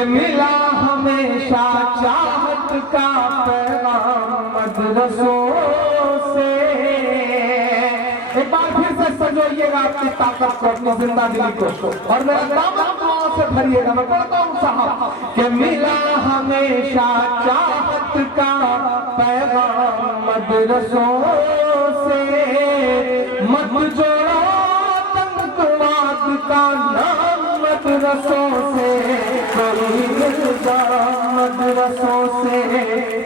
कि मिला हमेशा चाहत का पैगाम मदरसों से। एक बार फिर से सजोइएगा अपनी ताकत को, अपनी जिंदा दिली को, और मेरा दामन दुआओं से भरिएगा। मैं पढ़ता हूँ साहब कि मिला हमेशा चाहत का पैगाम मदरसों से, मत जोड़ो आतंकवाद का नाम मदरसों से, कोई इल्जाम मदरसों से,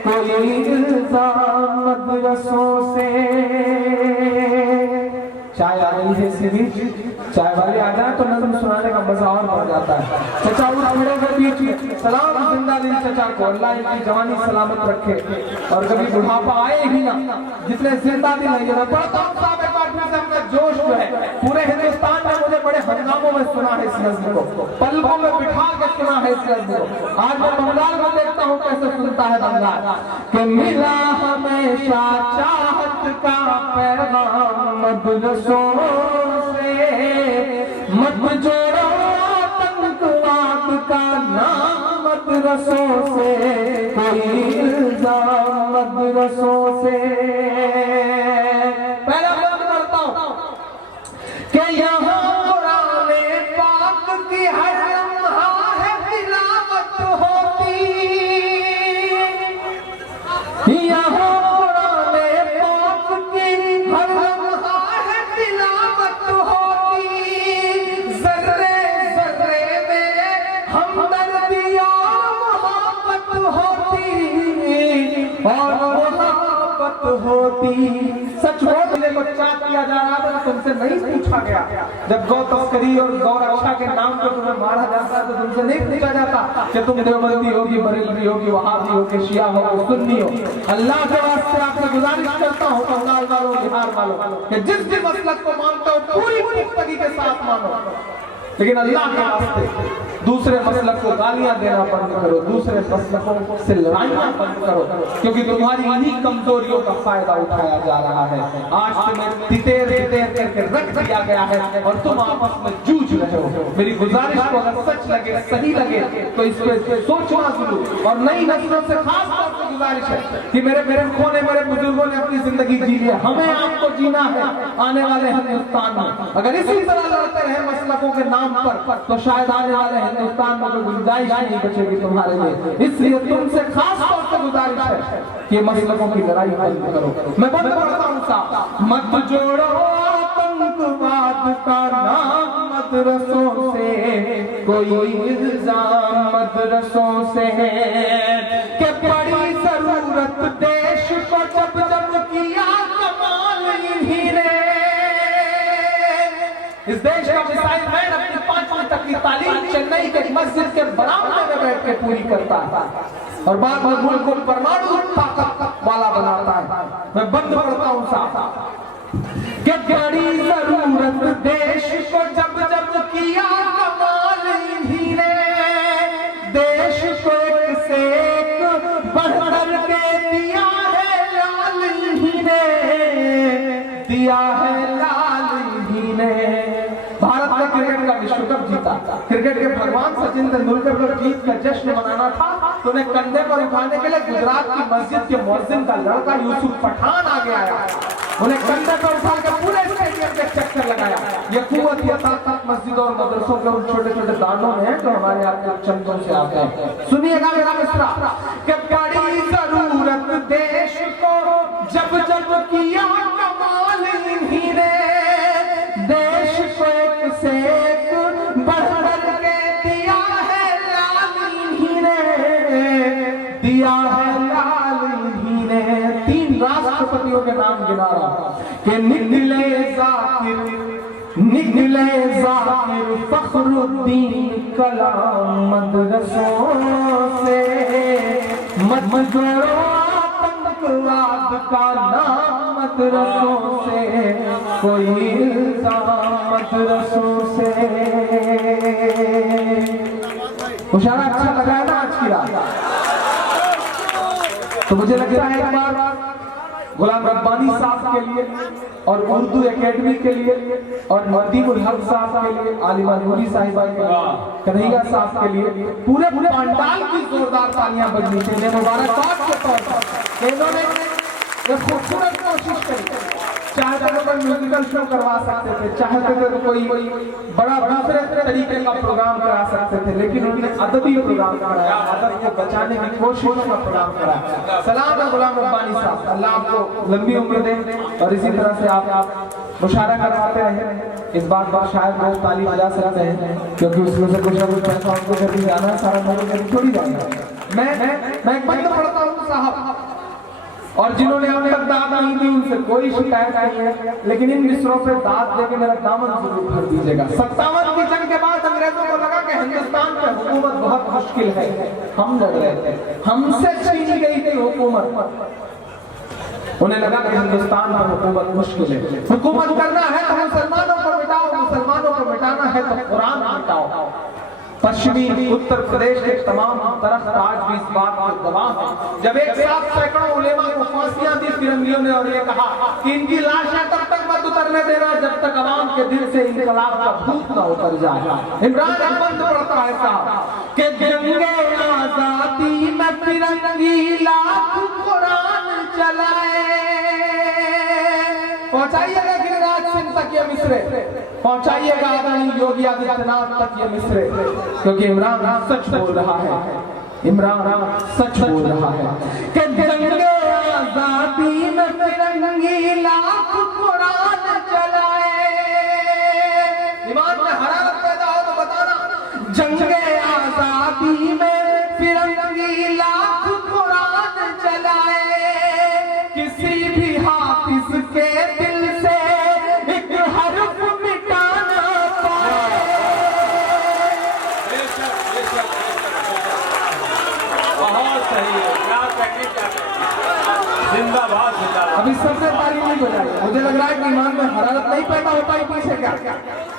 कोई इल्जाम मदरसों से। चाय आ रही है सीधी, चाय वाले आ जाए तो नज़्म सुनाने का मजा और बढ़ जाता है। चचा उठ खड़े हो बीच, सलाम जिंदा दिल चचा को, अल्लाह इनकी जवानी सलामत रखे और कभी बुढ़ापा आए ही ना, जितने जिंदा दिल है। मैं पढ़ता हूँ साहब एक बार फिर से, अपना जोश जो है पूरे हिंदुस्तान में मुझे बड़े हंगामों में सुना है इस नज़्म को, पलकों में बिठा के सुना है इस नज़्म को। आज मैं बंगाल में देखता हूँ कैसे सुनता है बंगाल कि मिला हमेशा चाहत का पैगाम मदरसों से, मत जोड़ो आतंकवाद का नाम मदरसों से, कोई इल्जाम मदरसों से। पहला बात करता हूं कि यहाँ कुराने पाक की हर लम्हा है तिलावत होती, यहाँ कुराने पाक की हर लम्हा है तिलावत होती, जर्रे जर्रे में हमदर्दी और मोहब्बत होती, और मोहब्बत होती। सच बोल को चाक किया जा रहा था, तुमसे नहीं पूछा गया। जब गौ तस्करी और गौ रक्षा के नाम पर तुम्हें मारा जाता है तो तुमसे नहीं पूछा जाता कि तुम देवबंदी होगी, बरेलवी होगी, वहाबी हो कि शिया हो, सुन्नी हो। अल्लाह के वास्ते आपसे गुजारिश करता हूँ बंगाल वालों, बिहार वालों, कि जिस भी मसलक को मानते हो पूरी पुख्तगी के साथ मानो, लेकिन अल्लाह के वास्ते दूसरे मसलक को गालियां देना बंद करो, दूसरे मसलकों से लड़ाइयां बंद करो, क्योंकि तुम्हारी इन्हीं कमजोरियों का फायदा उठाया जा रहा है। आज तुम्हें तितेर तितेर करके रख दिया गया है और तुम आपस में जूझ रहे हो। मेरी गुजारिश को अगर सच लगे, सही लगे तो इस पे सोचना जरूर। और नई नस्लों से खास तौर पर गुजारिश है कि मेरे मेरे बुजुर्गों ने अपनी जिंदगी जी ली, हमें आपको जीना है आने वाले हिंदुस्तान में। अगर इसी तरह लड़ते रहे मसलकों के नाम पर तो शायद आने वाले हिंदुस्तान में कोई गुंजाइश नहीं बचेगी तुम्हारे लिए। इसलिए तुमसे खास तौर से गुजारिश है कि मसलकों की लड़ाई बंद करो। मैं बंद करता हूँ साहब, मत जोड़ो आतंकवाद का नाम मदरसों से, कोई इल्जाम मदरसों से है कि बड़ी जरूरत देश को जब जब किया कमाल इन्हीं ने। इस देश का मिसाइल मैन अपनी 5वीं तक की तालीम चेन्नई के मस्जिद के बरामदे में बैठ के पूरी करता है और बाद में मुल्क को परमाणु ताकत वाला बनाता है। मैं बंद करता हूं साहब कि बड़ी जरूरत देश को जब जब किया कमाल इन्हीं ने, देश को एक से एक बढ़ के दिया है लाल इन्हीं ने, दिया है लाल इन्हीं ने। भारत ने क्रिकेट का विश्व कप जीता, क्रिकेट के भगवान सचिन तेंदुलकर को जीत का जश्न मनाना था तो उन्हें कंधे पर उठाने के लिए गुजरात की मस्जिद के मुअज्जिन का लड़का यूसुफ पठान आगे आया, उन्हें कंधे पर उठा कर पूरे स्टेडियम के चक्कर लगाया। ये कुव्वत, ये ताकत मस्जिदों और मदरसों के उन छोटे छोटे दानों में है जो हमारे आपके चंदों से आते हैं। सुनिएगा मेरा मिस्रा कि बड़ी जरूरत देश को जब जब किया कमाल इन्हीं ने, देश को एक से एक बढ़ के दिया है लाल इन्हीं ने, दिया है लाल इन्हीं ने। 3 राष्ट्रपतियों के नाम गिना रहा कि निकले जाकिर फखरुद्दीन कलाम मदरसों से, मत जोड़ो आतंकवाद का नाम मदरसों से, कोई इल्जाम मदरसों से। मुशारा अच्छा लगा है ना आज की रात? तो मुझे लगता है एक बार गुलाम रब्बानी साहब के लिए और उर्दू एकेडमी के लिए और मदीबुल हक साहब के लिए, आलिमा नूरी साहिबा के लिए, कन्हैया साहब के लिए पूरे पंडाल की जोरदार तालियां बजनी चाहिए मुबारकबाद के तौर पर। इन्होंने ये खूबसूरत कोशिश करी। चाहते तो कोई म्यूजिकल शो करवा सकते थे, चाहते थे तो कोई बड़ा दूसरे तरीके का प्रोग्राम करा सकते थे, लेकिन उन्होंने अदबी प्रोग्राम कराया, अदब को बचाने की कोशिश का प्रोग्राम कराया। सलाम है गुलाम रब्बानी साहब, अल्लाह आपको लंबी उम्र दे और इसी तरह से आप मुशायरा करवाते रहे। इस बात पर शायद लोग ताली बजा सकते हैं क्योंकि उसमें से कुछ ना कुछ पैसा उनको घर भी जाना है, सारा मेरे घर थोड़ी जाना है। मैं एक बंद पढ़ता हूँ साहब, और जिन्होंने अब तक दाद नहीं दी उनसे कोई शिकायत नहीं है, लेकिन इन मिसरों पे दाद देके मेरा दामन जरूर भर दीजिएगा। 57 की जंग के बाद अंग्रेजों को लगा कि हिंदुस्तान पे हुकूमत बहुत मुश्किल है, हम लड़ रहे थे, हमसे छीन गई थी हुकूमत। उन्हें लगा कि हिंदुस्तान पर हुकूमत मुश्किल है, हुकूमत करना है तो मुसलमानों को मिटाओ, मुसलमानों को मिटाना है तो कुरान मिटाओ। पश्चिमी उत्तर प्रदेश के तमाम तरफ आज भी इस बात को गवाह है। जब एक साथ सैकड़ों उलेमा को फांसियां दी फिरंगियों ने और ये कहा कि इनकी लाशें तब तक मत उतरने देना जब तक अवाम के दिल से इनकलाब का भूत न उतर जाए। इमरान अहमद पढ़ता है साहब कि जंगे आजादी में फिरंगी लाख कुरान चलाए। पहुंचाइएगा गिरिराज सिंह तक ये मिसरे, पहुंचाइएगा आदरणीय योगी आदित्यनाथ तक ये मिसरे, क्योंकि इमरान सच बोल रहा है, इमरान सच बोल रहा है कि जंगे आजादी में फिरंगी लाख कुरान चलाए। ईमान में हरारत पैदा हो तो बताना। जंगे आजादी में फिरंगी लाख कुरान चलाए, किसी भी हाफिज के दिल से एक हर्फ मिटाना पाए। बहुत सही है, क्या कहने क्या जिंदाबाद जिंदाबाद। अभी सबसे ताली नहीं बजाई, मुझे लग रहा है कि ईमान में हरारत नहीं पैदा होता है पीछे क्या।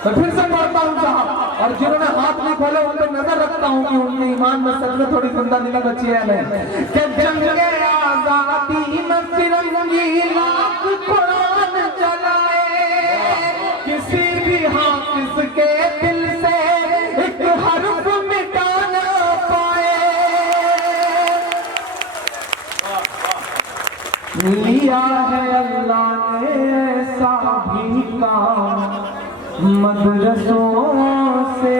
मैं फिर से पढ़ता हूँ साहब, और जिन्होंने हाथ नहीं खोले उन पर नजर रखता हूँ कि उनके ईमान में सच में थोड़ी जिंदा दिला बची है नहीं। कि जंगे आजादी में फिरंगी लाख कुरान चलाए, किसी भी हाफिज के दिल से एक हर्फ मिटाना पाए। लिया है अल्लाह ने ऐसा भी काम मदरसों से,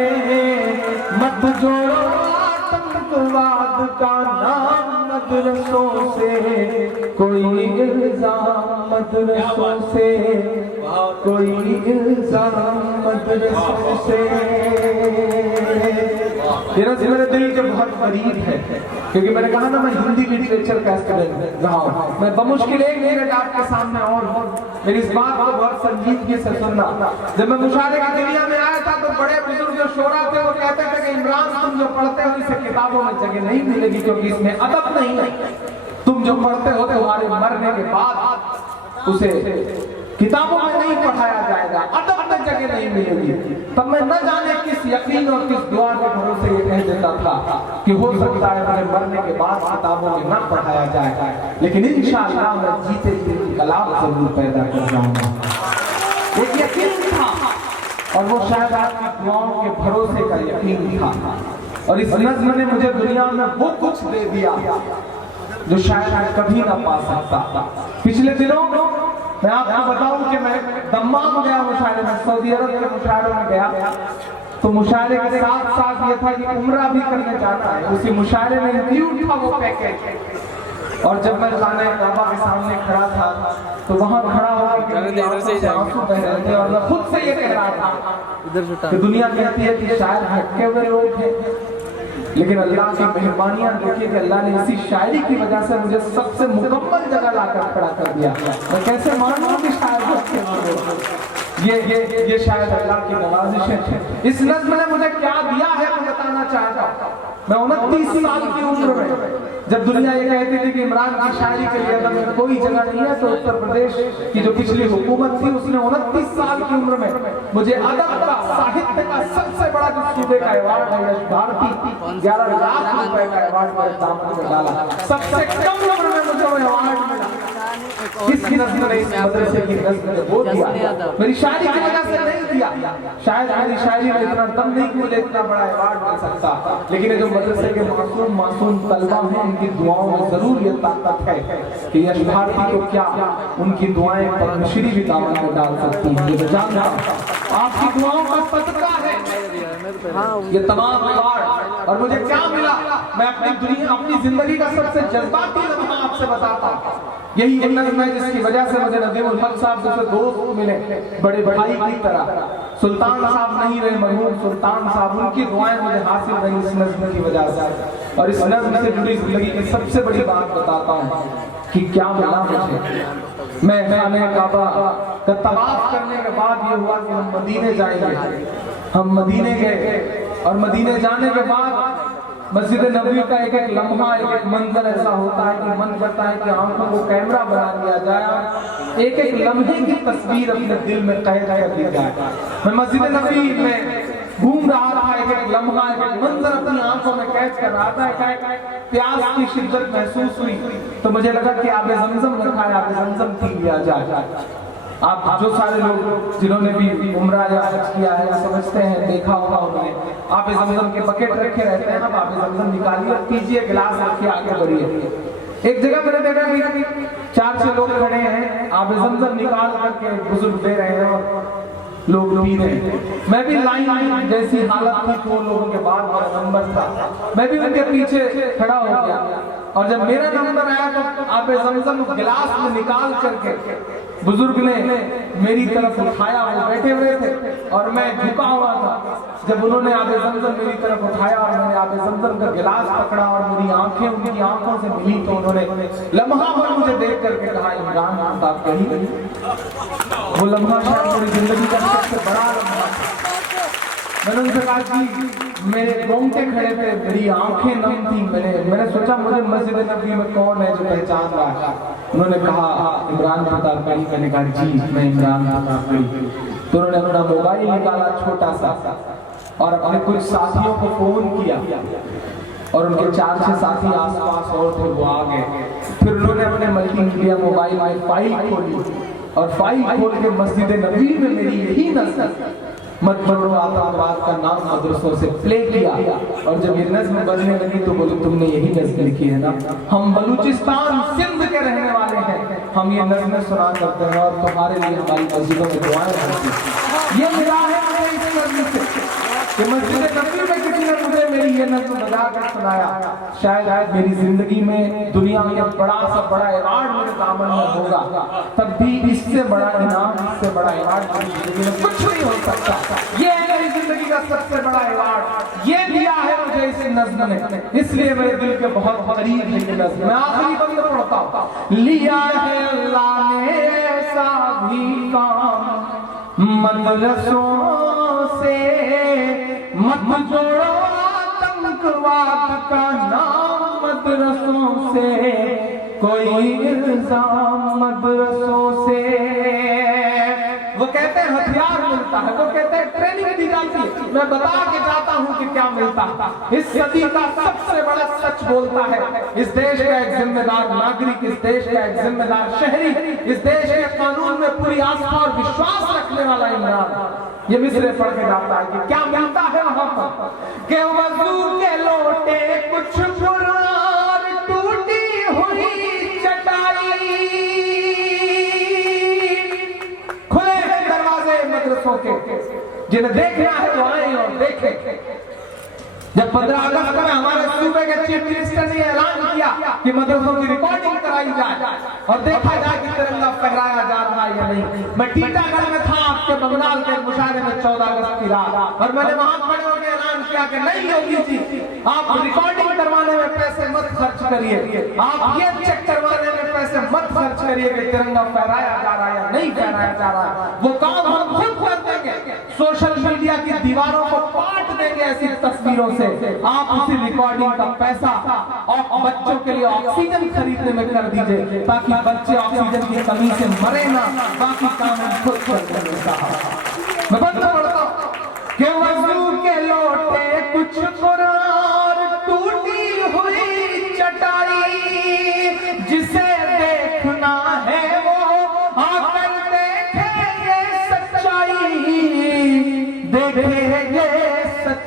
मत जोड़ो आतंकवाद का नाम मदरसों से, कोई इल्जाम मदरसों से, कोई इल्जाम मदरसों से। मेरे दिल के बहुत करीब है, क्योंकि मैंने कहा ना मैं हिंदी लिटरेचर का स्टूडेंट रहा हूँ। मैं बमुश्किल एक मिनट आपके सामने और मेरी इस बात को बहुत संजीदगी से सुनना। जब मैं मुशायरे की दुनिया में आया था तो बड़े बुजुर्ग जो शोरा थे वो कहते थे कि इमरान तुम जो पढ़ते हो इसे किताबों में जगह नहीं मिलेगी, क्योंकि इसमें अदब नहीं है। तुम जो पढ़ते हो तुम्हारे मरने के बाद उसे किताबों में नहीं पढ़ाया जाएगा, अदब में जगह नहीं मिलेगी। तब मैं न जाने किस यकीन और किस दुआ के भरोसे ये कह देता था कि हो सकता है मेरे मरने के बाद किताबों में न पढ़ाया जाएगा, लेकिन इंशाअल्लाह मैं जीते जी इनकलाब जरूर पैदा कर जाऊंगा। एक यकीन था और वो शायद आपकी दुआओं के भरोसे का यकीन था, और इस नज़्म ने मुझे दुनिया में वो कुछ दे दिया जो शायद मैं कभी ना पा सकता। पिछले दिनों मैं आपको बताऊं कि मैं दम्माम गया मुशायरे में, सऊदी अरब के मुशायरे में गया, तो मुशायरे के साथ साथ ये था कि उम्रा भी करने जाना है। उसी मुशायरे में इंक्लूड था वो पैकेज। और जब मैं खाने काबा के सामने खड़ा था तो वहां खड़ा होकर आंसू बह रहे थे, और मैं खुद से ये कह रहा था कि दुनिया कहती है कि शायद भटके हुए लोग हैं, लेकिन अल्लाह की मेहरबानियां देखिए कि अल्लाह ने इसी शायरी की वजह से मुझे सबसे मुकम्मल जगह लाकर खड़ा कर दिया। मैं कैसे मानूं कि शायद ये शायद अल्लाह की नवाजिश है। इस नज़्म ने मुझे क्या दिया है मैं बताना चाहता हूँ। मैं 29 साल की उम्र में जब दुनिया ये कहती थी कि इमरान की शायरी के लिए अगर में कोई जगह नहीं है, तो उत्तर प्रदेश की जो पिछली हुकूमत थी उसने 29 साल की उम्र में मुझे अदब का, साहित्य का सबसे बड़ा जो सूबे का अवार्ड है यश भारती 11 लाख रुपए का अवार्ड मेरे दामन में डाला। सबसे कम उम्र में मुझे वो अवार्ड मिला। इस नस्ल ने इस मदरसे की नस्ल ने वो दिया, मेरी शायरी की वजह से नहीं दिया। शायद मेरी शायरी में इतना दम नहीं कि मुझे इतना बड़ा अवार्ड मिल सकता, लेकिन ये जो मदरसे के मासूम तलबा हैं, उनकी दुआओं में जरूर ये ताकत है कि यश भारती को क्या उनकी दुआएं पद्मश्री भी दामन में डाल सकती हैं। ये तो जानता हूं आपकी दुआओं का सदका है ये तमाम अवार्ड। और मुझे क्या मिला, मैं अपनी जिंदगी का सबसे जज्बाती लम्हा आपसे बताता हूं। यही नज़्म है जिसकी वजह से मुझे नदीमुल हक साहब जैसे दोस्त मिले, बड़े भाई की तरह। सुल्तान साहब नहीं रहे, मरहूम सुल्तान साहब, उनकी दुआएं मुझे हासिल रही इस नज़्म की वजह से। और इस नज़्म से जुड़ी जिंदगी की सबसे बड़ी बात बताता हूँ कि क्या मिला मुझे। मैं खाने काबा का तवाफ करने के बाद ये हुआ कि हम मदीने जाएंगे। हम मदीने गए और मदीने जाने के बाद मस्जिद नबवी का एक एक लम्हा, एक एक मंजर ऐसा होता है कि मन करता है कि आंखों को कैमरा बना दिया जाए, एक एक लम्हे की तस्वीर अपने दिल में कैद कर दी जाए। मैं मस्जिद नबवी में घूम रहा था, एक एक लम्हा, एक एक मंजर अपनी आंखों में कैद कर रहा था। प्यास की शिद्दत महसूस हुई तो मुझे लगा कि आबे ज़मज़म रखा है, आबे ज़मज़म पी लिया जाए। आप जो सारे लोग जिन्होंने भी उम्रा या हज किया है समझते हैं, देखा होगा उन्होंने, आप ज़मज़म के बकेट रखे रहते हैं, आप ज़मज़म निकालिए और पीजिए, गिलास रखिए, आगे बढ़िए। एक जगह मैंने देखा कि 4-6 लोग खड़े हैं, आप ज़मज़म निकाल करके बुजुर्ग दे रहे हैं और लोग पी रहे हैं। मैं भी लाइन जैसी हालत थी तो लोगों के बाद मेरा नंबर था, मैं भी उनके पीछे खड़ा हो गया। और जब मेरा नंबर आया तो आप ज़मज़म गिलास में निकाल करके बुजुर्ग ने मेरी तरफ उठाया, वो बैठे हुए थे और मैं झुका हुआ था। जब उन्होंने आबे ज़मज़म मेरी तरफ उठाया और मैंने आबे ज़मज़म का गिलास पकड़ा और मेरी आंखें उनकी आंखों से मिली तो उन्होंने लम्हा भर मुझे देख करके कहा, इमरान आप कहीं। वो लम्हा शायद मेरी जिंदगी का सबसे बड़ा लम्हा। मैंने उनसे कहा कि मेरे रोंगटे खड़े थे, मेरी आंखें नम थी। मैंने सोचा मुझे मस्जिद नबी में कौन है जो पहचान रहा है। उन्होंने कहा इमरान प्रतापगढ़ी। मैंने कहा जी मैं इमरान प्रतापगढ़ी। तो उन्होंने अपना मोबाइल निकाला छोटा सा और अपने कुछ साथियों को फोन किया और उनके 4-6 साथी आसपास और थे, वो आ गए। फिर उन्होंने अपने मल्टीमीडिया मोबाइल में फाइल खोली और फाइल खोल के मस्जिद नबी में मेरी यही नज़्म मत छोड़ो आतंकवाद का नाम मदरसों से प्ले किया। और जब ये नज़्म बजने लगी तो बोले तुमने यही नज़्म लिखी है ना, हम बलूचिस्तान सिंध के रहने वाले हैं, हम ये नज़्म सुना करते हैं और तुम्हारे लिए हमारी मस्जिदों में दुआएं करती हैं। ये मिला है मुझे इस नज़्म से कि मस्जिद नबी में किसी ने मुझे मेरी ये नज़्म बजा कर सुनाया। शायद मेरी जिंदगी में दुनिया में बड़ा सा बड़ा अवार्ड मेरे दामन में होगा, तब भी इससे बड़ा इनाम, इससे बड़ा अवार्ड मेरी जिंदगी में कुछ नहीं हो सकता। ये है मेरी जिंदगी का सबसे बड़ा अवार्ड, ये दिया है मुझे इस नज़्म ने, इसलिए मेरे दिल के बहुत करीब है ये नज़्म। मैं आखिरी बंद पढ़ता हूं। लिया है अल्लाह ने ऐसा भी काम मदरसों से, मत जोड़ो आतंकवाद का नाम मदरसों से, कोई इल्जाम मदरसों से। वो कहते हैं हथियार मिलता है, वो कहते हैं ट्रेनिंग दी जाती है। मैं बता के जाता हूं कि क्या मिलता है। इस सदी का सबसे बड़ा सच बोलता है इस देश का एक जिम्मेदार नागरिक, इस देश का एक जिम्मेदार शहरी, इस देश के कानून में पूरी आस्था और विश्वास रखने वाला इमरान। ये मिसरे पढ़ के जाता है कि क्या मिलता है वहां पर, कि वजू के लोटे कुछ पुरार टूटी हुई चटाई, खुले दरवाजे मदरसों के, जिन्हें देखना है वो आए और देखें। जब 15 अगस्त में हमारे सूबे के चीफ मिनिस्टर ने ऐलान किया कि मदरसों की रिकॉर्डिंग कराई जाए और देखा जाए कि तिरंगा फहराया जा रहा है या नहीं। मैं टीटागढ़ में था आपके बंगाल के मुशायरे में 14 अगस्त की रात, और मैंने वहां खड़े होकर ऐलान किया कि नहीं योगी जी, आप रिकॉर्डिंग करवाने में पैसे मत खर्च करिए, आप ये चेक करवाने में पैसे मत खर्च करिए कि तिरंगा फहराया जा रहा है या नहीं फहराया जा रहा है। वो काम हम खुद कर देंगे, सोशल मीडिया की दीवारों को पाट देंगे ऐसी तस्वीरों से। आप उसी रिकॉर्डिंग का पैसा और बच्चों के लिए ऑक्सीजन खरीदने में कर दीजिए, ताकि बच्चे ऑक्सीजन की कमी से मरे ना। बाकी काम हम खुद कर देंगे साहब। मैं बंद पढ़ता हूं कि वजू के लोटे कुछ पुरार टूटी हुई चटाई, जिसे देखना है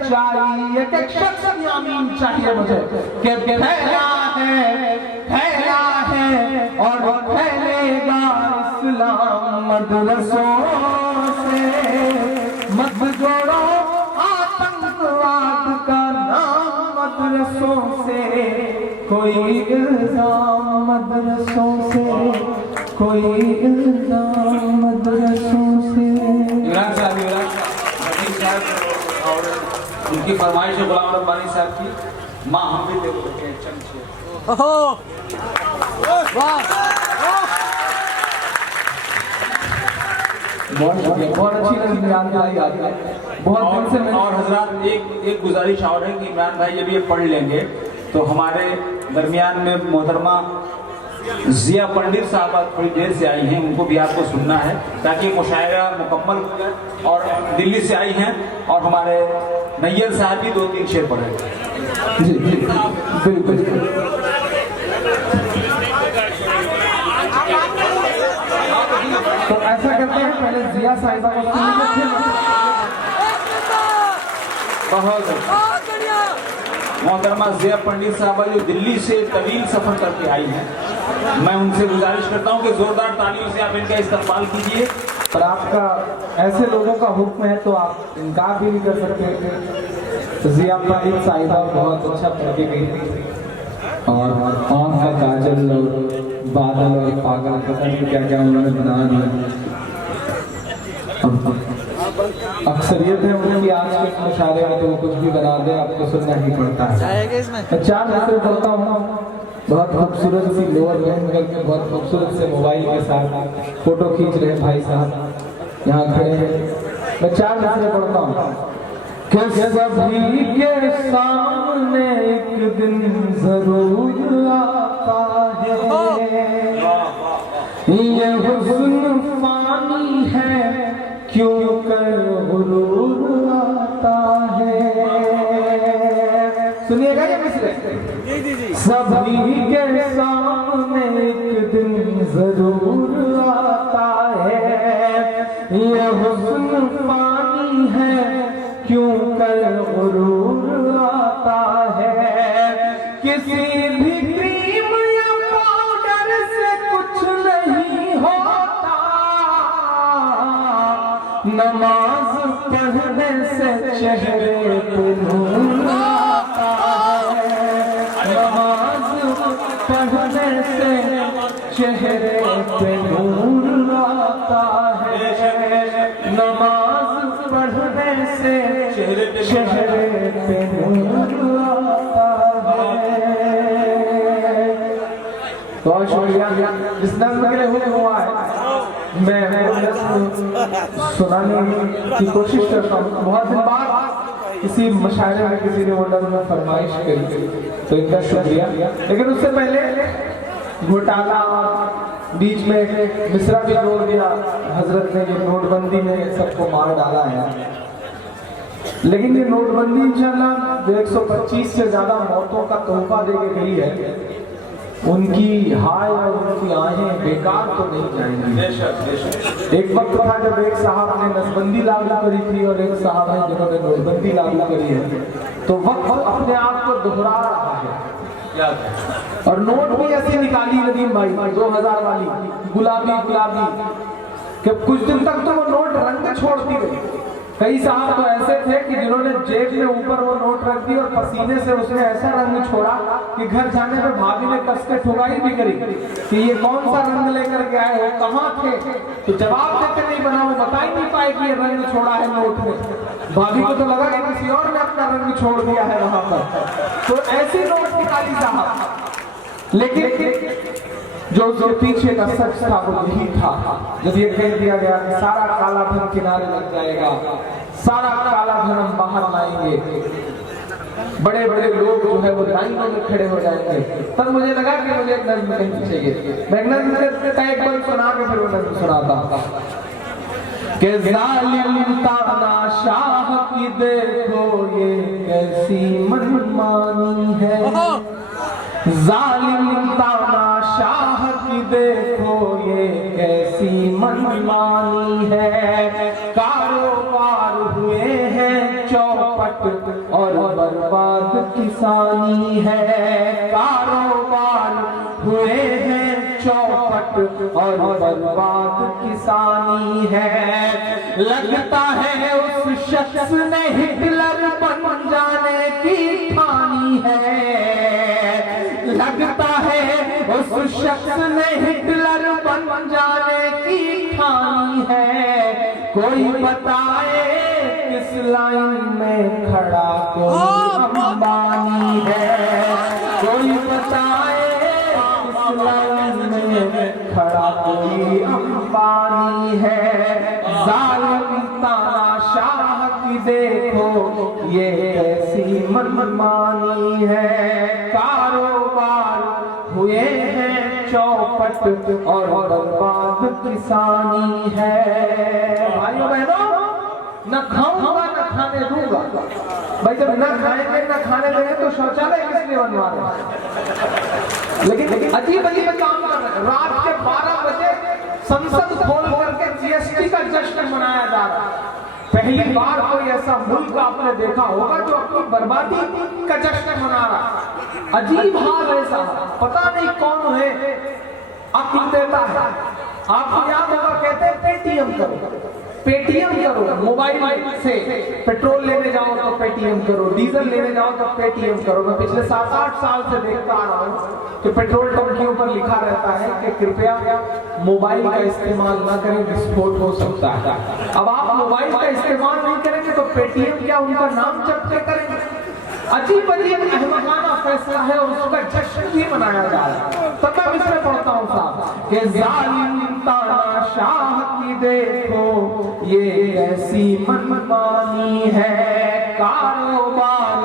सच्चाई, एक एक शख्स की आमीन चाहिए मुझे कि फैला है और फैलेगा इस्लाम मदरसों से। मत जोड़ो आतंकवाद का नाम मदरसों से, कोई इल्जाम मदरसों से, कोई इल्जाम मदरसों से। इमरान साहब नदीम साहब और उनकी फरमाइश है गुलाम रब्बानी साहब की, माँ हम भी देखो के चमचे। बहुत अच्छी नजरियात दिलाई आपने, बहुत दिन से और हजरात एक गुजारिश और है कि इमरान भाई जब ये पढ़ लेंगे तो हमारे दरमियान में मोहतरमा जिया पंडित साहब थोड़ी देर से आई हैं, उनको भी आपको सुनना है ताकि मुशायरा मुकम्मल हो जाए। और दिल्ली से आई हैं और हमारे नैयर साहब भी 2-3 शेर पढ़ेंगे। जी जी बिल्कुल। तो ऐसा करते हैं, पहले जिया साहिबा को सुनेंगे, बहुत मोहतरमा जिया पंडित साहबा जो दिल्ली से तवील सफर करके आई हैं, मैं उनसे गुजारिश करता हूं कि जोरदार तालियों से आप इनका इस्तकबाल कीजिए। पर आपका ऐसे लोगों का हुक्म है तो आप इनकार भी नहीं कर सकते। जिया पंडित साहिबा बहुत अच्छा पढ़ के गई थी और आँख का काजल और बादल और पागल पता नहीं क्या क्या उन्होंने बना दिया। अक्सरियत है उनकी आज के मुशायरे में, तो वो कुछ भी बना दे आपको सुनना ही पड़ता है। मैं 4 नजर पढ़ता हूँ, बहुत खूबसूरत सी लोअर पहन करके बहुत खूबसूरत से मोबाइल के साथ फोटो खींच रहे हैं भाई साहब यहाँ खड़े हैं। मैं 4 नजर पढ़ता हूँ कि सभी के सामने एक दिन जरूर आता है, ये हुस्न फानी है क्यों कर गुरूर आता है। सुनिएगा ये मिसरे, सभी के सामने एक दिन जरूर आता है, ये हुस्न फानी है क्यों कर गुरूर आता है। किसी भी क्रीम या पाउडर से कुछ नहीं होता, नमाज पढ़ने से चेहरे पे नूर आता है, नमाज पढ़ने से चेहरे पे नूर आता है, नमाज पढ़ने से चेहरे पे नूर आता है। बहुत शुक्रिया, जिस नज़्म के लिए हुआ है मैं सुनाने की कोशिश करता हूँ। बहुत दिन बाद किसी मुशायरे में किसी ने वो नज़्म फरमाइश करी तो इनका शुक्रिया। लेकिन उससे पहले घोटाला बीच में मिसरा भी जोड़ दिया, हजरत ने ये नोटबंदी में सबको मार डाला है। लेकिन ये नोटबंदी इंशाल्लाह 125 से ज्यादा मौतों का तोहफा दे के गई है, उनकी हाय और उनकी आहें बेकार तो नहीं जाएंगी। एक वक्त था जब एक साहब ने नसबंदी लागू करी थी और एक साहब है जिन्होंने नोटबंदी लागू करी है, तो वक्त अपने आप को दोहरा रहा है। और नोट भी ऐसी निकाली नदीम भाई 2000 वाली गुलाबी कि कुछ दिन तक तो वो नोट रंग छोड़ती गई। कई साहब तो ऐसे थे कि जिन्होंने जेब में ऊपर वो नोट रख दी और पसीने से उसने ऐसा रंग छोड़ा कि घर जाने पे भाभी ने कस के ठुकाई भी करी कि ये कौन सा रंग लेकर के आए हो, कहाँ थे। तो जवाब देते नहीं बना, वो बता ही नहीं पाए कि ये रंग छोड़ा है नोट में। भाभी को तो लगा कि किसी और ने अपना रंग छोड़ दिया है वहां पर। तो ऐसी नोट निकाली साहब, लेकिन जो उसके पीछे का सच था वो यही था। जब ये कह दिया गया कि सारा काला धन किनारे लग जाएगा, सारा काला धन हम बाहर लाएंगे, बड़े बड़े लोग जो है वो लाइनों में खड़े हो जाएंगे, तब मुझे लगा कि मुझे एक नज़्म कहनी चाहिए। मैं एक नज़्म का एक बार सुना के फिर वो नज़्म सुनाता कि जालिम तानाशाह की देखो ये कैसी मनमानी है, जालिम तानाशाह की देखो ये कैसी मनमानी है। कारोबार हुए हैं चौपट किसानी है, कारोबार हुए हैं चौपट और बर्बाद किसानी है। लगता है उस शख्स ने हिटलर बन जाने की ठानी है। लगता है उस शख्स ने हिटलर बन जाने की ठानी है। कोई बताए किस लाइन में खड़ा कोई अंबानी है। कोई बताए किस लाइन में खड़ा कोई अंबानी है। जालिम तानाशाह की देखो ये कैसी मनमानी है। कारोबार हुए हैं चौपट और बर्बाद किसानी है। भाइयों बहनों, न खाऊंगा न खाने दूंगा। भाई जब न खाएंगे न खाने देंगे तो शौचालय किस लिए बनवा रहे? लेकिन अजीब अजीब काम कर रहे हैं। रात के 12 बजे संसद खोल करके जीएसटी का जश्न मनाया जा रहा है। पहली बार कोई ऐसा मुल्क आपने देखा होगा जो अपनी बर्बादी का जश्न मना रहा है। अजीब हाल ऐसा, पता नहीं कौन है अक्ल देता है। आपको याद होगा, कहते हैं पेटीएम करो, पेटीएम करो। मोबाइल से पेट्रोल लेने जाओ तो पेटीएम करो, डीजल लेने जाओ तो पेटीएम करो। मैं पिछले 7-8 साल से देखता आ रहा हूँ कि पेट्रोल टंकियों पर लिखा रहता है कि कृपया मोबाइल का इस्तेमाल न करें, विस्फोट हो सकता है। अब आप मोबाइल का इस्तेमाल नहीं करेंगे तो पेटीएम क्या उनका नाम जप के करेंगे? अजीब अजीब अहमकाना फैसला है और उसका जश्न भी मनाया जा रहा है। तब मैं इसमें पढ़ता हूँ साहब कि जालिम तानाशाह की देखो ये कैसी मनमानी है। कारोबार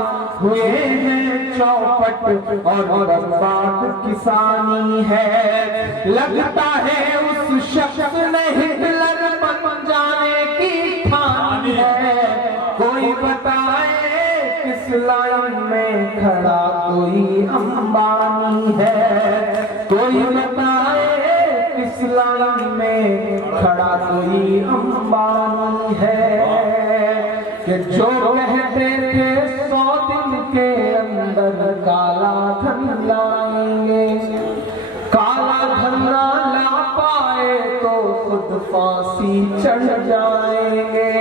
हुए हैं चौपट और बर्बाद किसानी है। लगता है उस शख्स ने हिटलर बन जाने की ठानी है। कोई बताए किस लाइन में खड़ा कोई अंबानी है। कोई बताए किस लाइन में खड़ा कोई अंबानी है। कि जो कहते थे 100 दिन के अंदर काला धन लाएंगे, काला धन ना ला पाए तो खुद फांसी चढ़ जाएंगे।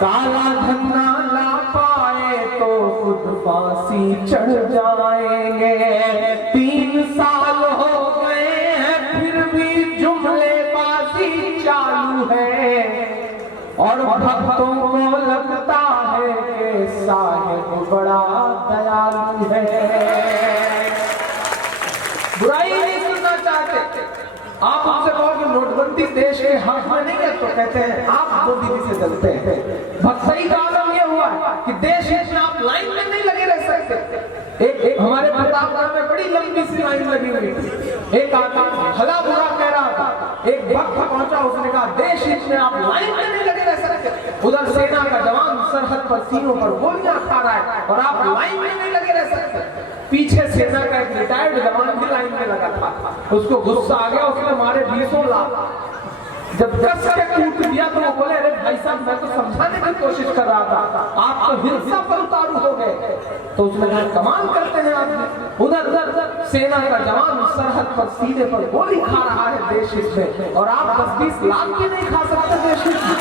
काला धन ना ला पाए तो खुद फांसी चढ़ जाएंगे। 3 साल हो गए हैं फिर भी जुमलेबाजी चालू है और भक्तों को लगता है कि साहिब बड़ा दयालु है। बुराई नहीं सुनना चाहते। आप उनसे कहो कि नोटबंदी देश के हक में नहीं है तो कहते हैं आप मोदी से जलते हैं। भक्सई का आलम यह हुआ कि देश में आप लाइन में नहीं लगे रह सकते। एक हमारे प्रतापगढ़ में बड़ी लंबी सी लाइन लगी हुई थी। एक आदमी भला बुरा कह रहा था, एक भक्त पहुंचा, उसने कहा देश हित में आप लाइन में नहीं लगे रह सकते। उधर सेना का जवान सरहद पर सीनों पर गोलियां खा रहा है और आप लाइन में नहीं लगे रह सकते। पीछे सेना का एक रिटायर्ड जवान भी लाइन में लगा था। उसको गुस्सा आ गया, उसने मारे 20 लाख। जब 10 के कूट दिया तो वो बोले अरे भाई साहब मैं तो समझाने की कोशिश कर रहा था, आप तो हिंसा पर उतारू हो गए। तो उसने कहा कमाल करते हैं आप। उधर सेना का जवान सरहद पर सीधे पर गोली खा रहा है देश हित में और आप 10-20 लाख की नहीं खा सकते देश हित में।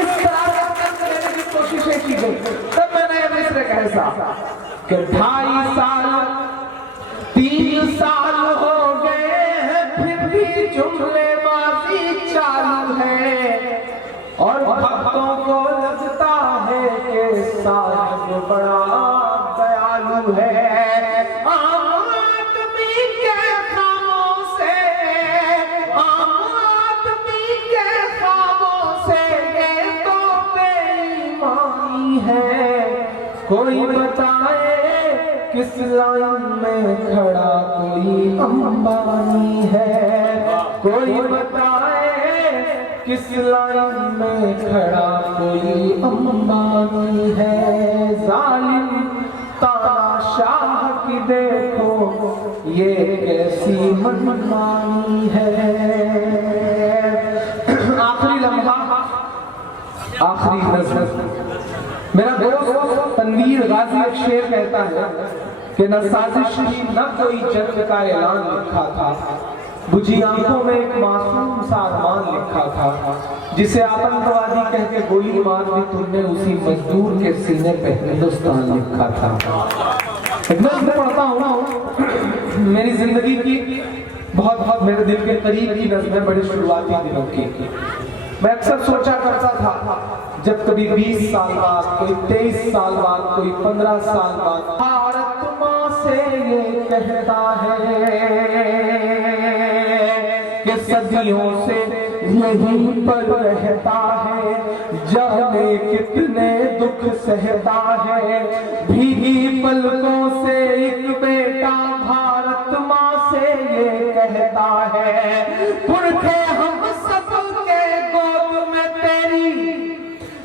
इस तरह करने की कोशिशें की गई। तब मैंने मिस्र कैसा कि 2.5 साल 3 साल हो गए हैं फिर भी जुमलेबाजी चालू है और भक्तों को लगता है कि साहिब बड़ा दयालु है। आम आदमी के खामों से, आम आदमी के खामों से ये तो बेईमानी है। कोई बताए किस लाइन में खड़ा कोई अंबानी है। कोई बताए किस लाइन में खड़ा कोई अंबानी है। जालिम तानाशाह की देखो ये कैसी मनमानी है। आखिरी लम्हा, आखिरी नजर मेरा दोस्त तनवीर गाजी एक शेर कहता है कि न साजिश थी न कोई जंग का ऐलान लिखा था, बुझी आंखों में एक मासूम सा अरमान लिखा था, जिसे आतंकवादी कह के गोली मार दी तुमने, उसी मजदूर के सीने पे हिंदुस्तान लिखा था। एक नज़्म पढ़ता हूँ मेरी जिंदगी की, बहुत बहुत मेरे दिल के करीब की नज़्म, बड़े शुरुआती दिनों की। मैं अक्सर सोचा करता था जब कभी 20 साल बाद, कोई 23 साल बाद, कोई 15 साल बाद भारत माँ से ये कहता है कि सदियों से यहीं पर रहता है, जाने कितने दुख सहता है, भीगी पलकों से एक बेटा भारत माँ से ये कहता है, पुरखे हम सबके गोद में तेरी,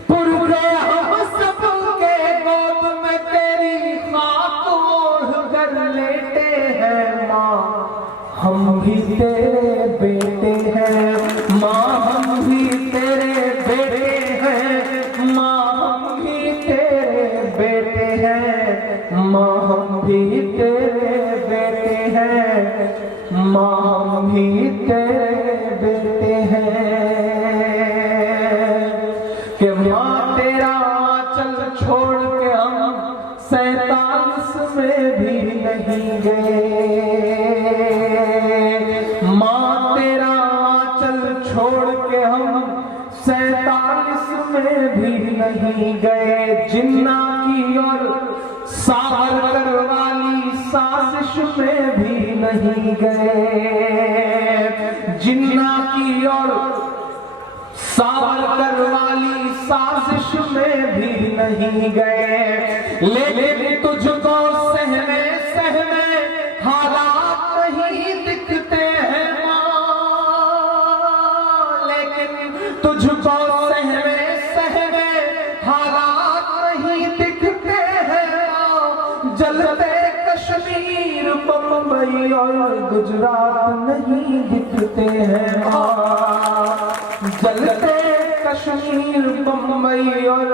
पुरखे हम सबके गोद में तेरी खाक ओढ़ कर लेटे हैं माँ, हम भी तेरे बेटे हैं माँ, हम भी तेरे बेटे हैं माँ, हम भी तेरे बेटे हैं माँ, हम भी तेरे बेटे हैं माँ, हम भी तेरे बेटे हैं। कि माँ तेरा आंचल छोड़ के हम 47 में भी नहीं गए, माँ तेरा आंचल छोड़ के हम 47 में भी नहीं गए, जिन्ना की और सावरकर वाली साजिश में भी नहीं गए, जिन्ना की और सावरकर वाली साजिश में भी नहीं गए, लेकिन तुझको सहमे सहमे हालात नहीं दिखते हैं माँ, लेकिन तुझको सहमे सहमे हालात नहीं दिखते हैं माँ, जलते कश्मीर बम्बई और गुजरात नहीं दिखते हैं माँ, जलते कश्मीर बम्बई और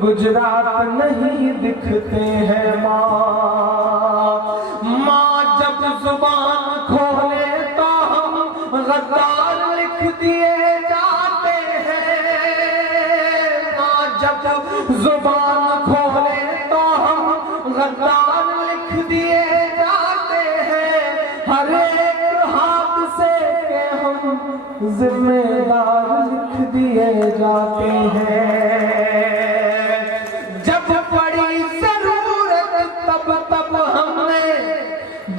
गुजरात नहीं दिखते हैं माँ, माँ जब जुबान खोले तो हम गद्दार लिख दिए जाते हैं, माँ जब जुबान खोले तो हम गद्दार लिख दिए जाते हैं, हर एक हादसे के हम जिम्मेदार लिख दिए जाते हैं, जब पड़ी जरूरत तब तब हमने,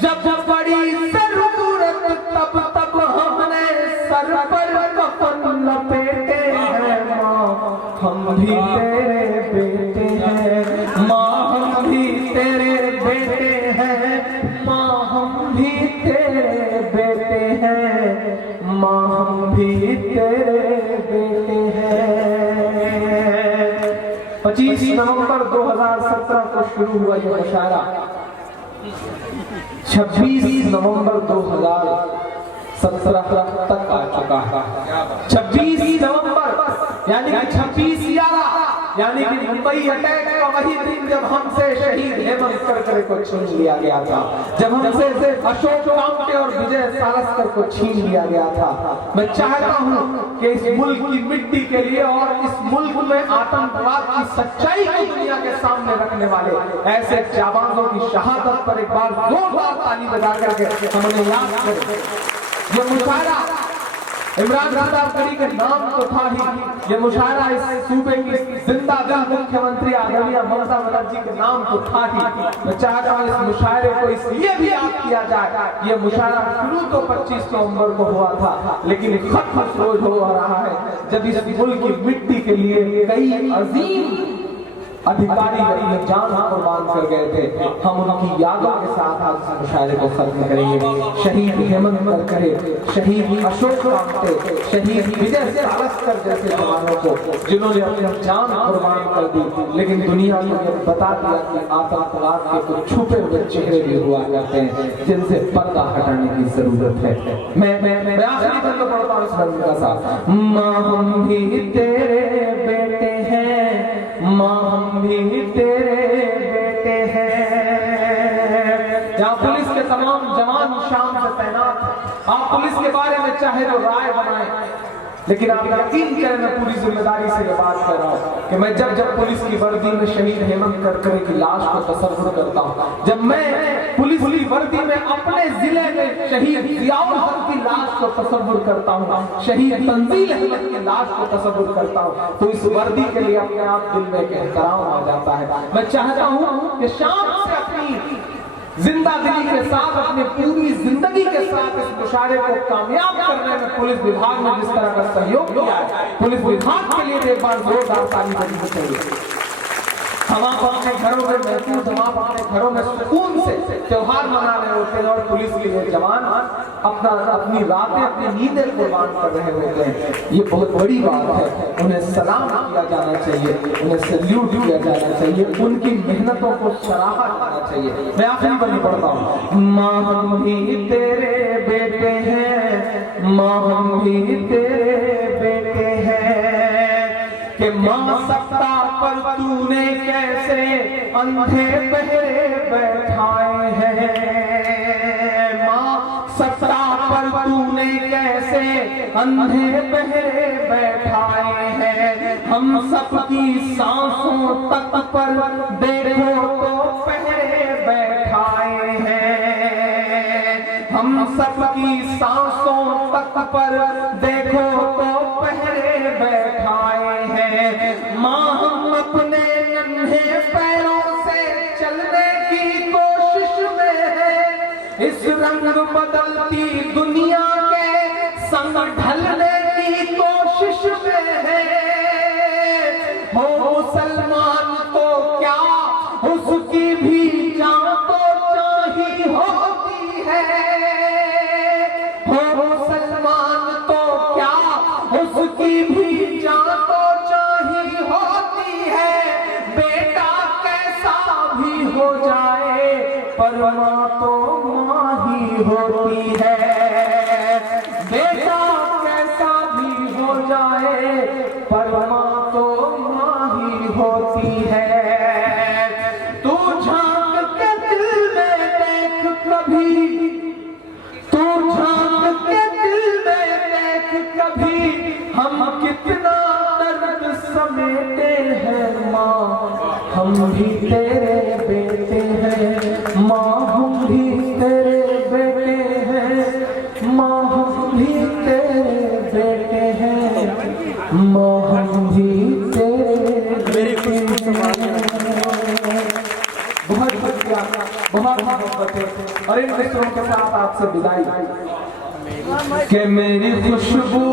जब पड़ी जरूरत तब तब हमने सर पर कफन लपेटे हैं माँ, हम भी तेरे बेटे हैं माँ, हम भी तेरे बेटे हैं माँ, हम भी तेरे बेटे हैं माँ, हम भी तेरे बेटे हैं। 25 नवंबर 2017 को शुरू हुआ यह मुशायरा 26 नवंबर 2017 तक आ चुका है। 26 नवंबर यानी कि 26/11 यानी कि मुंबई अटैक का वही दिन जब हमसे शहीद हेमंत करकरे को छीन लिया गया था, जब हमसे अशोक कामटे और विजय सावरकर को छीन लिया गया था। मैं चाहता हूं कि इस मुल्क की मिट्टी के लिए और इस मुल्क में आतंकवाद की सच्चाई को दुनिया के सामने रखने वाले ऐसे जाबाजों की शहादत पर एक बार जोरदार ताली बजा करके हम उन्हें याद करें। ये मुशायरा इमरान खान के नाम तो था ही, ये मुशायरा इस सूबे की जिंदादिल मुख्यमंत्री आदरणीय ममता बनर्जी के नाम तो था ही। मैं चाहता हूँ इस मुशायरे को इसलिए भी याद किया जाए, ये मुशायरा शुरू तो 25 नवंबर को हुआ था, लेकिन खत्म रोज हो रहा है जब इस मुल्क की मिट्टी के लिए कई अजीम अधिकारी अपनी जान कुर्बान कर गए थे। हम उनकी यादों के साथ आज इस मुशायरे को खत्म करेंगे। शहीद हेमंत करकरे, शहीद अशोक कामटे, शहीद विजय सावरकर जैसे जवानों को जिन्होंने अपनी जान कुर्बान कर दी, लेकिन दुनिया को यह बता दिया कि आतंकवाद के कुछ छुपे हुए चेहरे भी हुआ करते हैं जिनसे पर्दा हटाने की जरूरत है। मैं आखिरी बंद पढ़ता हूँ इस बंद का साथ। माँ हम भी तेरे बेटे हैं, माँ हम भी तेरे बेटे हैं। यहाँ पुलिस के तमाम जवान शान से तैनात हैं। आप पुलिस के बारे में चाहे तो राय बनाएं, लेकिन आप यकीन करें, मैं पूरी जिम्मेदारी से ये बात कर रहा हूँ कि मैं जब जब पुलिस की वर्दी में शहीद हेमंत करकरे की लाश को तसव्वुर करता हूँ, जब मैं पुलिस की वर्दी में अपने जिले में शहीद जियाउल हक की लाश को तसव्वुर करता हूँ, शहीद तंजील अहमद की लाश को तसव्वुर करता हूँ, तो इस वर्दी के लिए अपने आप दिल में एक एहतराम आ जाता है। मैं चाहता हूँ कि शाम से अपनी जिंदादिली के साथ, अपनी पूरी जिंदगी के साथ इस मुशायरे को कामयाब करने में पुलिस विभाग ने जिस तरह का सहयोग किया है, पुलिस विभाग के लिए एक बार जोरदार ताली बजनी चाहिए। हम आप अपने घरों में महफूज, हम आप अपने घरों में सुकून से त्योहार मना रहे होते हैं और पुलिस के लिए जवान अपनी रातें, अपनी नींदें कुर्बान कर रहे होते हैं। ये बहुत बड़ी बात है, उन्हें सलाम किया जाना चाहिए, उन्हें सल्यूट किया जाना चाहिए, उनकी मेहनतों को सराहा जाना चाहिए। मैं आखिरी बंदी पढ़ता हूँ। माँ हम भी तेरे बेटे हैं, माँ हम भी तेरे बेटे हैं, कि माँ सत्ता पर तूने कैसे अंधे बहरे बैठाए हैं, माँ सत्ता पर तूने कैसे अंधे बहरे बैठाए हैं, हम सबकी सांसों तक पर देखो तो पहरे बैठाए हैं, हम सबकी सांसों तक पर देखो तो पहरे बैठाए हैं, माँ हम अपने नन्हे पैरों से चलने की कोशिश में है, इस रंग बदलती दुनिया के संग ढलने की कोशिश में है, हो मुसलमान तो क्या उसकी भी जान तो चाहिए होती है, हो मुसलमान तो क्या उसकी भी जान तो चाहिए होती है, बेटा कैसा भी हो जाए पर माँ तो माँ ही होती है, बेटा कैसा भी हो जाए पर माँ तो माँ ही होती है। तू झांक के दिल में देख कभी, तू झांक के दिल में देख कभी, हम कितना दर्द समेटे हैं माँ, हम भी तेरे बेटे हैं, माँ हम भी तेरे बेटे हैं, माँ हम भी तेरे बेटे हैं, माँ हम भी तेरे बेटे हैं। बहुत शुक्रिया, बहुत मोहब्बत है। और इन मित्रों के साथ आपसे विदाई कि मेरी खुशबू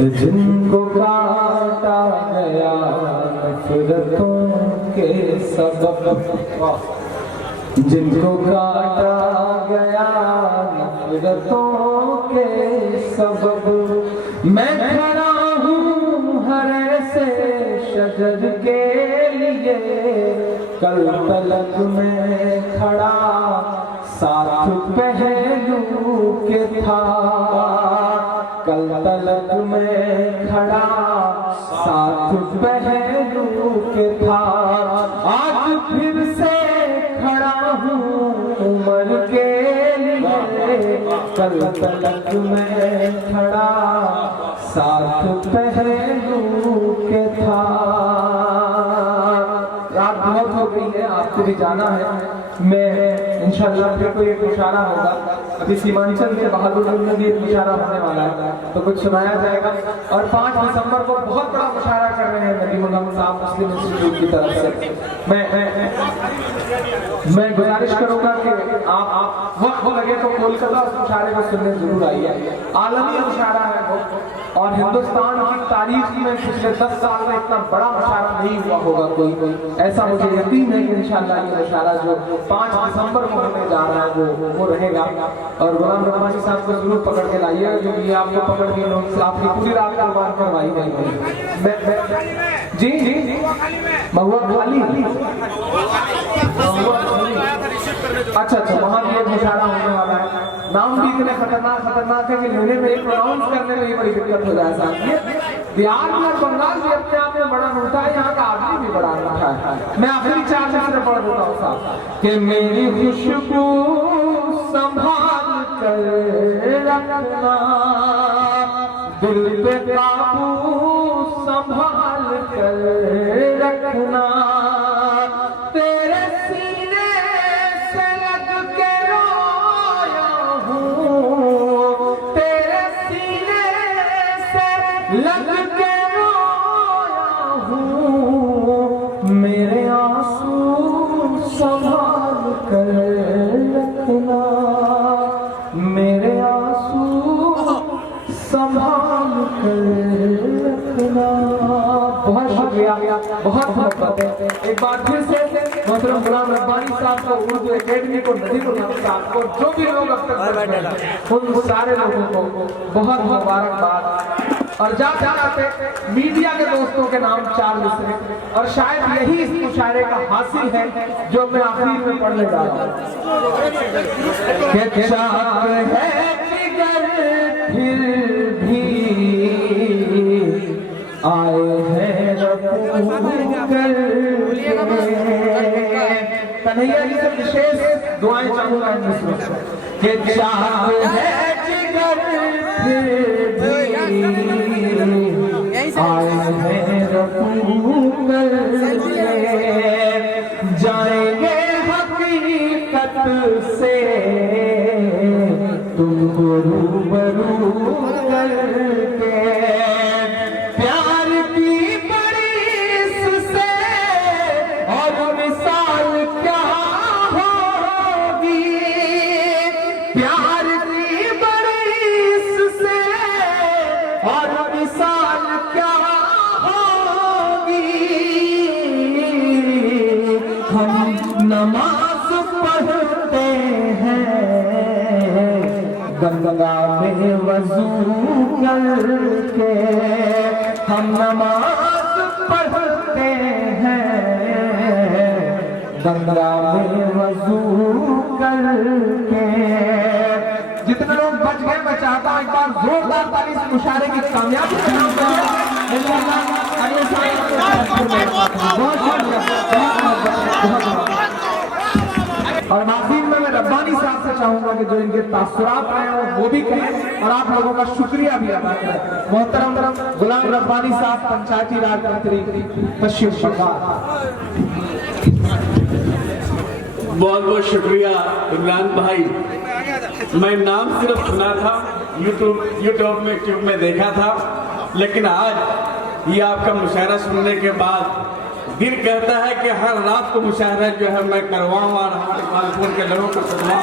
जिनको काटा गया नफरतों के सबब, जिनको काटा गया नफरतों के सबब, मैं खड़ा हूँ हर ऐसे शजर के लिए, कल तलक में खड़ा साथ पहलू के था, कल तलक में खड़ा साथ पहलू के था, आज फिर से खड़ा हूँ उम्र के लिए, कल तलक में खड़ा साथ पहलू के था। रात बहुत हो गई है, आपको भी जाना है, मैं इंशाल्लाह फिर कोई एक मुशायरा होगा, अभी सीमांचल के बहादुर में भी एक मुशायरा होने वाला है, तो कुछ सुनाया जाएगा। और 5 दिसंबर को बहुत बड़ा मुशायरा कर रहे हैं नदीमुल हक साहब मुस्लिम इंस्टीट्यूट की तरफ से। मैं गुजारिश करूंगा कि आप वक्त लगे तो कोलकाता उस मुशायरे को सुनने जरूर आइए। आलमी मुशायरा है वो, और हिंदुस्तान की तारीख में पिछले 10 साल में इतना बड़ा मुशायरा नहीं हुआ होगा कोई, ऐसा मुझे यकीन है कि इंशाल्लाह ये मुशायरा जो 5 दिसंबर को होने जा रहा है वो रहेगा। और गुलाम रहमानी साहब को जरूर पकड़ के लाइएगा, क्योंकि ये आपको पकड़ के लोग आपकी पूरी रात कुर्बान करवाई गई। जी जी महुआ खाली, अच्छा अच्छा, वहाँ भी एक मुशायरा होने वाला है। नाम भी इतने खतरनाक है कि लेने में, प्रोनाउंस करने में ही बड़ी दिक्कत हो जाए साहब। बिहार में और बंगाल भी अपने आप में बड़ा अनूठा है, यहाँ का आदमी भी बड़ा अनूठा है। मैं आखिरी 4 मिसरे पढ़ देता हूँ साहब कि मेरी खुशबू संभाल कर रखना, दिल पे काबू संभाल कर रखना, तेरे सीने से लग के रोया हूँ, तेरे सीने से लग के रोया हूँ, मेरे आंसू संभाल कर रखना, मेरे आंसू संभाल कर रखना। बहुत शुक्रिया, बहुत मोहब्बत है। एक बार फिर से मोहतरम गुलाम रब्बानी साहब को, उर्दू एकेडमी को, नदीम उल साहब को, जो भी लोग अब तक बैठे हैं उन सारे लोगों को बहुत मुबारकबाद। और जाते जाते मीडिया के दोस्तों के नाम 4 मिसरे, और शायद यही इस मुशायरे का हासिल है जो मैं आखिर में पढ़ने जा रहा हूँ। फिर भी आए हैं कन्हैया जी से विशेष दुआएं चाहूंगा इन मिसरों से कि चाहते हैं जिगर फिर भी आए हैं जाएंगे हकीकत से तुमको रूबरू करके, प्यार की बड़ी इससे और मिसाल क्या होगी, प्यार की बड़ी इससे और मिसाल क्या होगी। हम नमाज पढ़ते हैं गंगा में वजू करके, हम नमाज पढ़ते हैं गंगा में वजू करके। जितने लोग बच गए मैं चाहता हूं एक बार जोरदार ताली से मुशायरे की कामयाबी के नाम पर और माफीन में मैं रब्बानी साहब से चाहूंगा कि जो इनके तासुरात रहे हैं वो भी कहें और आप लोगों का शुक्रिया भी अदा करें। मोहतरम गुलाम रब्बानी साहब, पंचायती राज मंत्री, तशरीफ फरमाएं। बहुत बहुत शुक्रिया इमरान भाई। मैं नाम सिर्फ सुना था, यूट्यूब में देखा था, लेकिन आज ये आपका मुशायरा सुनने के बाद दिल कहता है कि हर रात को मुशायरा जो है मैं करवाऊं और हमारे कानपुर के लोगों को सुनवाऊं।